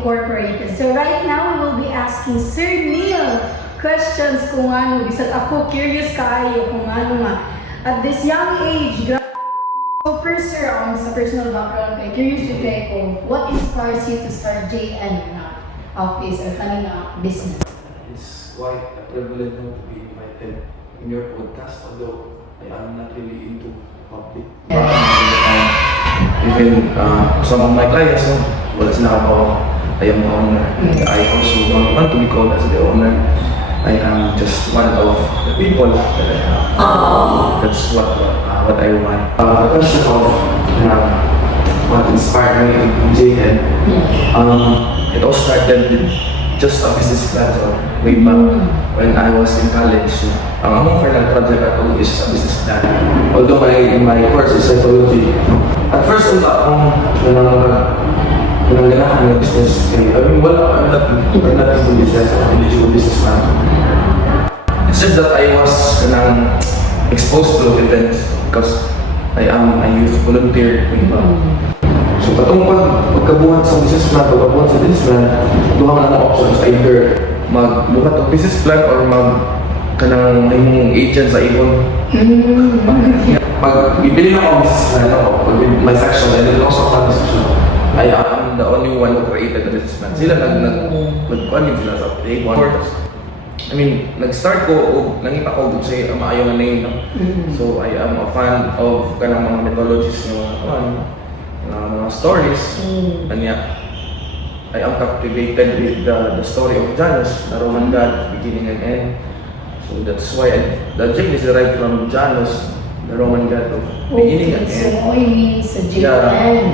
Incorporated. So right now, we will be asking Sir Neil questions kung ano. Bisag ako, curious kayo kung ano nga. At this young age, so first sir, sa personal background kay curious to kay ko, what inspires you to start JN office or kanina business? It's quite a privilege to be invited in your podcast, although I am not really into public. Even some of my clients, wala sila ako, I am the owner. I also don't want to be called as the owner. I am just one of the people that I have. That's what I want. The question of what inspired me in JN, it all started with just a business plan way back when I was in college. Ang among final project at all is a business plan. Although my course is psychology. At first, akong nanangalakan ng business. I'm not into business. I'm into business plan. It's just that I was exposed to events because I am a youth volunteer way back. So patong pagkabuhat sa business plan, duha nga ng options, either magbuhat ng business plan or kanang yung agent sa ibon. Pag bibili na ako business plan ako, my section, and then also plan section, I am the only one who created the business plan. Sila nag-comment sila sa day one. I mean, nag-start ko o nangita ko dun sa maayo na name. So I am a fan of kanang mga mythologies ng mga stories. Kanya, I am captivated with the story of Janus, the Roman god, beginning and end. So that's why the J is derived from Janus, the Roman god of beginning and end. So you mean sa JN.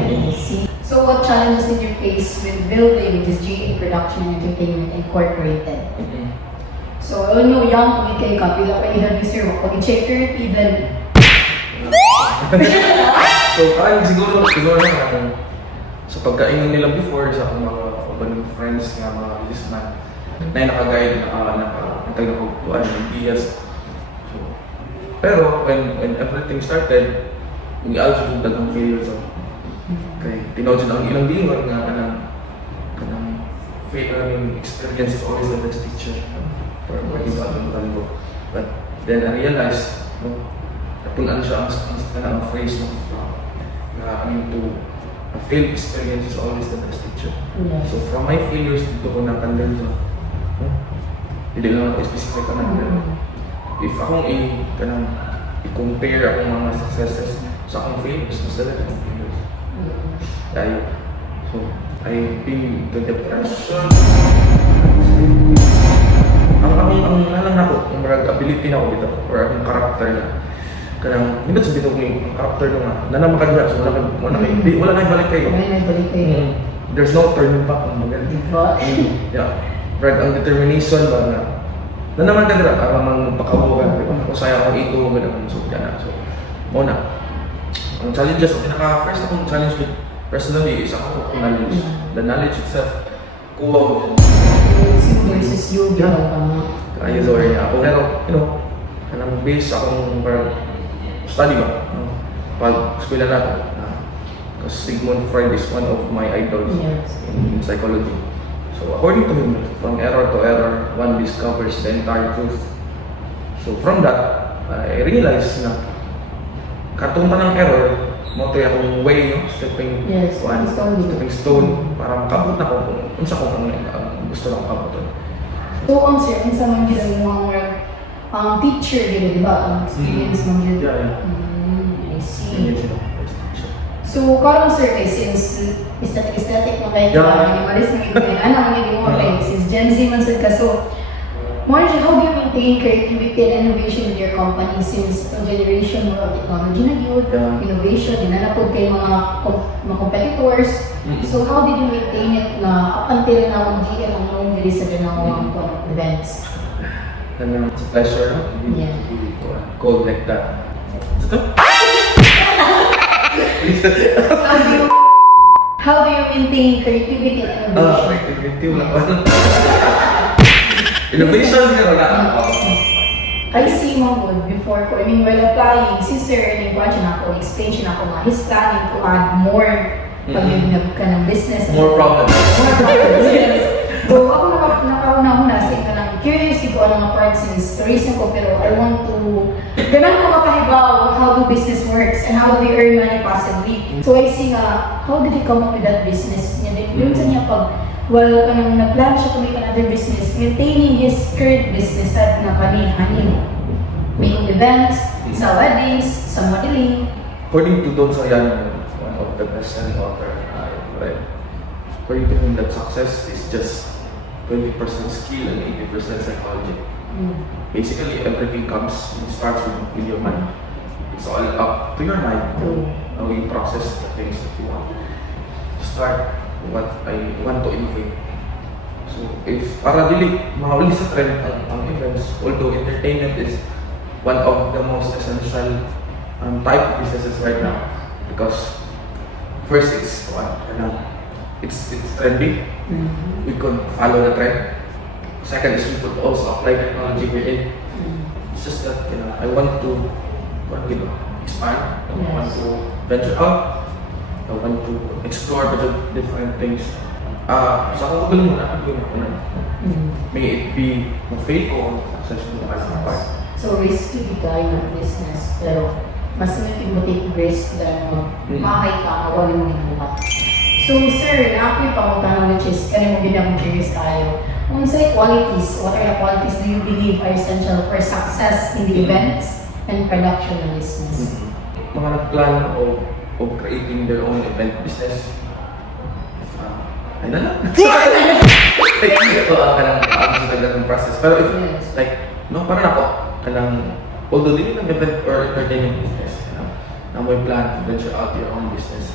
So what challenges did you face with building this JN Production and Entertainment Incorporated? So I know young kung ikay kapila pa ilan ni sir, pag-check currently then So, siguro sa pagkaingon nila before sa akong mga urban friends nga mga businessman na naka-guide, nagtagnakuhan ng ideas. So, pero when everything started, we also did dagang failures. Okay, tinawag siya ang ilang dingon nga kanang experience is always the best teacher for working sa atong talbo. But then I realized, napunan siya ang phrase na a failed experience is always the best teacher. So from my failures, dito ko nakandan sa hindi lang ako specific naman. If akong i-compare akong mga successes sa akong failures, mas dala akong failures. Tayo. So, I've been to depression. Ang nalang ako, ang ability na ako dito, or ang character na. Kanang, hindi ba sabi ito yung character nyo nga, nanang makadira, so wala na ibalik kayo. There's no turning back ang maganda. Yeah. Brad, ang determination ba na naman kadira, para magpakabugan, kung saya akong ito, ganun, so yan. So, muna. Ang challenges, first akong challenge with personally is ako knowledge. The knowledge itself, kuha mo. Versus yoga. Kaya sorry niya ako. Pero, kanang base akong parang study ba? Pag eskwela natin. Because Sigmund Freud is one of my idols in psychology. So according to him, from error to error, one discovers the entire truth. So from that, I realized na katungtan ng error, mo ito akong way, stepping stone, para makabot na ko kung sa kung gusto lang kabuton. So, sir, sa mga gila yung mga teacher gila, di ba? Ang experience mo gila. I see. So, karong sir, since aesthetic mo kayo, malis na ito, mga mo kayo, since Gen Z man sir ka, so, Margie, how do you maintain creativity and innovation with your company since ang generation mo of technology na yun, innovation, dinanapod kayo mga competitors. So how did you maintain it na up until now ang GM ang known dili sa ganawang events? It's a pleasure to be called like that. How do you maintain creativity and innovation? Creativity wala pa. Innovation zero na ako. I see mo before ko, while applying, si Sir, nag-watch na ako, explain siya na ako nga, he's planning to add more pag ka ng business. More problems. More problems. award since reason ko, pero I want to ganun ko makahibaw how the business works and how they earn money possibly. So I see how did he come up with that business? Yun sa niya pag well, kanang nag-plan siya to make another business, maintaining his current business at nakanihanin. Making events, sa weddings, sa modeling. According to Don Soyan, one of the best-selling author I've read, according to him that success is just 20% skill and 80% psychology. Basically, everything starts with your mind. It's all up to your mind how you process the things that you want. Start what I want to innovate. So, if para dili mahuli sa trend ang events, although entertainment is one of the most essential type of businesses right now, because first it's it's trendy. We could follow the trend. Second is we could also apply technology within. It's just that I want to expand. I want to venture out. I want to explore the different things. Sa kung muna, may it be ma-fail o successful na kaya part. So risky tayo ng business, pero mas nag-take risk dahil makakay ka, wala mo hinuha. So sir, na ako yung pangutangan which is kanina mo ginamang curious tayo. Kung sa qualities, what are the qualities do you believe are essential for success in the events and production of business? Mga nag-plan of creating their own event business. Ay na lang. Ito ang kanang process. Pero if, parang ako, although din yung event or entertainment business, na may plan to venture out your own business,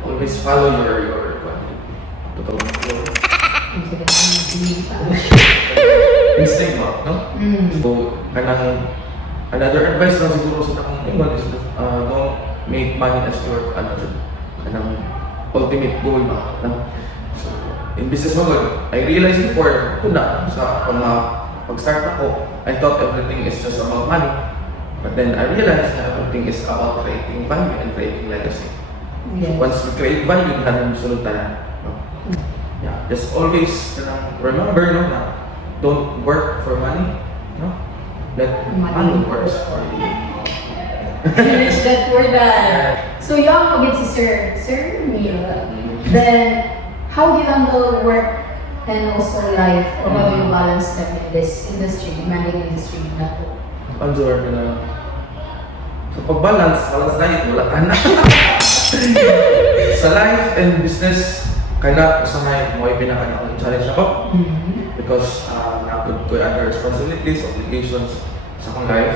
always follow your totoo na flow. Instinct mo, no? So, another advice lang siguro sa takong ingon is don't make money as your ultimate goal ba. So, in business mo, I realized before, sa pag-start ako, I thought everything is just about money. But then I realized that everything is about creating value and creating legacy. Yes. So once we create value, hindi sunod tayo. No? Yeah, just always remember na don't work for money. No? Let money works for you. Finish that word So young pagit si Sir Mila. Then how do you handle work and also life? Or how do you balance them in this industry, demanding industry na to? Answer ka na. So pag-balance diet, wala ka na. Sa life and business, kaya usanay mo ay pinaka-challenge ako. Because napod ko other responsibilities, obligations sa akong life,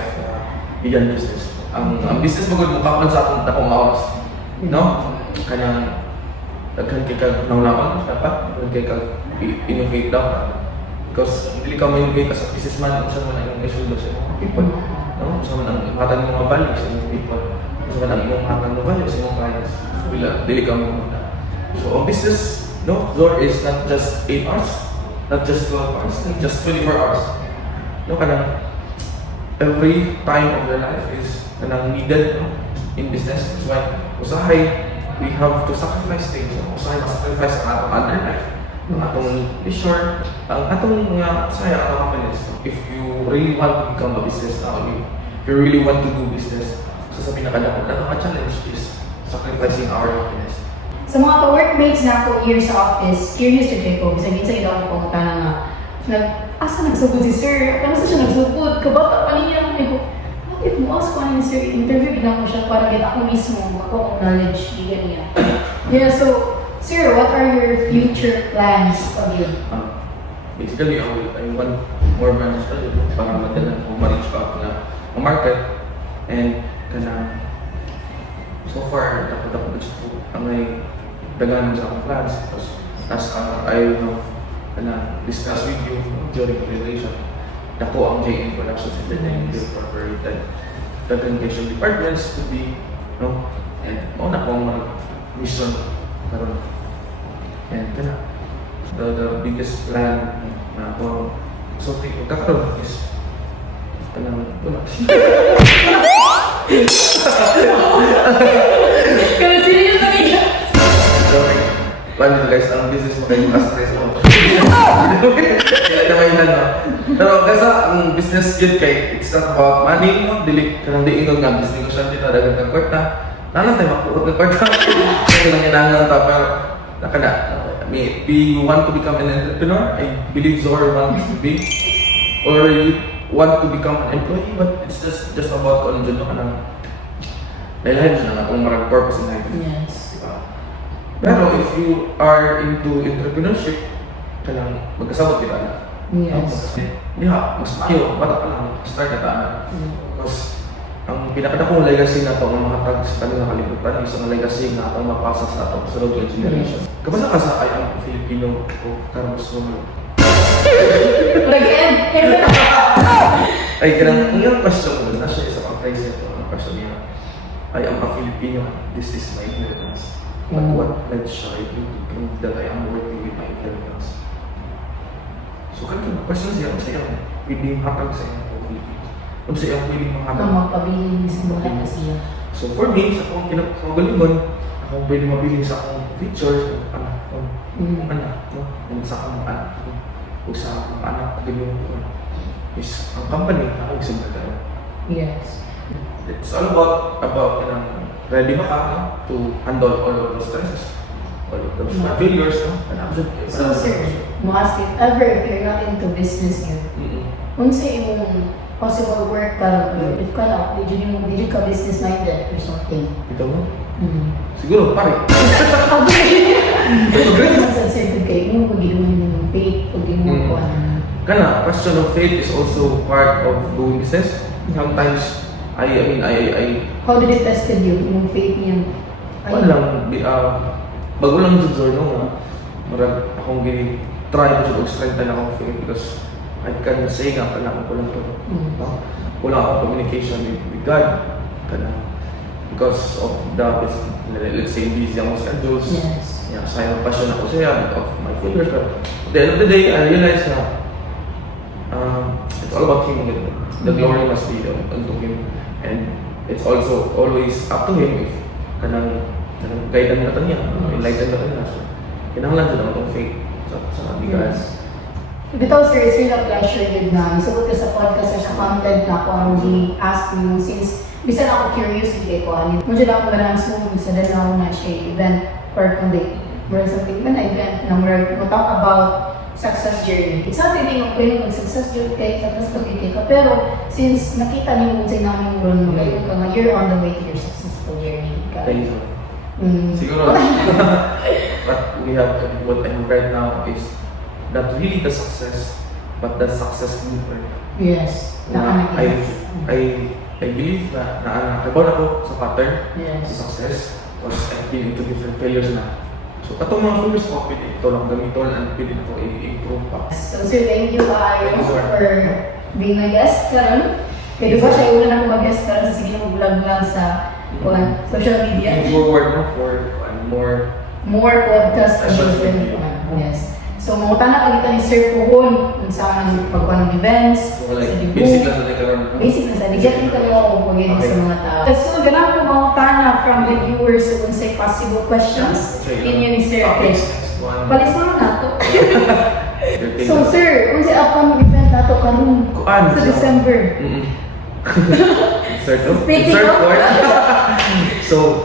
beyond business. Ang business magod mo kapan sa akong oras. No? Kanyang daghan kay kag naulawan dapat, daghan kay kag innovate daw. Because hindi ka ma-innovate as a businessman, unsa man ang isuldo sa mga people. No? Unsa man ang matang mga value sa mga people. Unsa man ang imong hatag na value sa mga clients. Dili ka mo. So a business, no, door is not just 8 hours, not just 12 hours, not just 24 hours. No, kanang every time of your life is needed, no, in business. That's why usahay, we have to sacrifice things. Usahay sacrifice ang atong other life, ang atong leisure, ang atong mga usahay, atong happiness. If you really want to become a business now, if you really want to do business, so sa pinakadako, natong challenge is sacrificing our happiness. Sa mga ka-workmates na ako here sa office, curious to check ko, kasi minsan ito ako pumunta na asa nagsugod si sir? Kano sa siya nagsugod? Kabata pa niya ako. What if mo ask ko ni sir, interview bilang ko siya para get ako mismo, ako knowledge, di niya. Yeah, so, sir, what are your future plans again? Basically, I want more branches para madala ko ma-reach out na market and so far, dapat ang may daganan sa akong plans because as I have discussed with you during the relation, dako ang JN Productions Entertainment Incorporated. The communication departments to be, no, and na ko ang mission karon. And the biggest plan na ako so pagkakaroon is Kaya serious na niya. Paano guys, ang business mo kayo stress mo. Kaya naman yun no. Pero kasi ang business yun kay it's not about money, no? Dili ka nang diingog nga, business negosyante na dagang kang kwarta. Nalang tayo makurot ng kwarta. Kaya lang inangan ta, pero nakana. Maybe you want to become an entrepreneur, I believe Zor wants to be. Or you want to become an employee, but it's just about kung ano dyan ka nang dahil dyan na kung marag purpose in life. Yes. Diba? Pero if you are into entrepreneurship, kailangan magkasabot kita na. Yes. Mas mayo, bata ka lang, start na taan. Because ang pinakadakong legacy na ito, ang mga tag sa kanilang kalibutan, isang legacy na itong mapasa sa atong sunod na generation. Kabasa ka sa I am Filipino o Carlos Romero? Again, Ay, kanang ilang question mo, na siya isa pang phrase ito, ang question niya, I am a Filipino, this is my inheritance. But what pledge shall I do to prove that I am worthy with my inheritance? So, kanina, question siya, kung sa'yo, pwedeng hatag sa iyo o Philippines. Kung sa'yo, pwedeng ang mahatag. magpabiling sa mga kasi. So, for me, sa akong kinakagalingon, ako pwede mabili sa akong features, kung anak, kung anak, no? Kung sa akong anak, kung sa akong anak, is ang company, ako isang tayo. Yes. It's all about ready ba ka no? To handle all of those stresses, all of those failures, no? So sir, must if ever if you're not into business yun, kung sa imong possible work ka, if ka na, did ka business minded or something. Ito mo? Siguro, pare. Sa sir, kayo mo pag-iwan ng faith, pag-iwan ko Kana, question of faith is also part of doing business. Sometimes, I mean, how did it tested you, yung faith niya? wala lang, bago lang dyan, Zor, no? Marag akong try ko siya strengthen akong faith because I can say nga, kailangan ko lang ito. No? Wala akong communication with God. Because of the, let's say, busy ako sa schedules. Yes. Yeah, sayang passion ako siya of my failures. But at the end of the day, I realized na it's all about Him. The glory must be unto Him. And it's also always up to Him if kanang guide na niya, enlighten na niya. So, kinahanglan siya naman itong faith sa bigas. Bitaw sir, it's really a pleasure yun na isabot ka sa podcast sa content na ako ang ask mo since bisan ako curious kay ko ano. Mo jud ako balance mo sa dalaw na siya event or kundi more something man event na mo talk about success journey. It's not really yung pwede mag-success journey kay success pag-ikay ka. Pero since nakita niyo kung sa namin role mo kayo ka nga, you're on the way to your successful journey. Thank you. Siguro, what we have, what I have right now is not really the success, but the success blueprint. Yes. I believe na nakakabon ako sa pattern Yes. sa success because I've been into different failures na. So, katong mga failures ko, pwede ito lang gamiton and pwede na ko i-improve pa. So sir, thank you kayo Thank you, sir. for being my guest karon. Kaya di ba siya una na ako mag-guest karon sa sige mo vlog lang sa social media. Looking forward no, for more Podcast Social and media. yes. So mga tanah pagita ni Sir Puhon kung saan pagkuhan ng events, so, like, sa Cebu. basic lang sa nagkaroon. Basic na sa nigyan dito mo pagin sa mga tao. So ganun po mga tanah from the viewers kung say possible questions inyo ni Sir. Okay. Next one. Balis mo na to. Entertainment. So sir, kung sa upcoming event nato karon Kuan, sa so- December. Speaking of- So,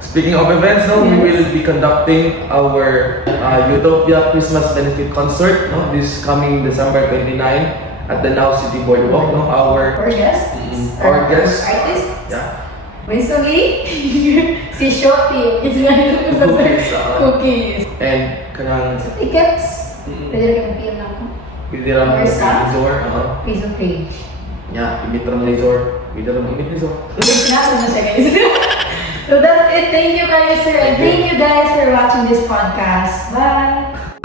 speaking of events, no, we will be conducting our Utopia Christmas Benefit Concert, no, this coming December 29 at the Now City Boardwalk, no, Our guest. Our guest. Artist. Yeah. Recently, si Shoti. It's nga Cookies, Cookies. And kanang Tickets. Pwede rin yung PM na ako. pwede lang Where's that? Resort, Facebook page. yeah, imit lang resort, pwede lang imit resort. Nasa na siya guys. So that's it. Thank you guys sir. And thank you guys for watching this podcast. Bye!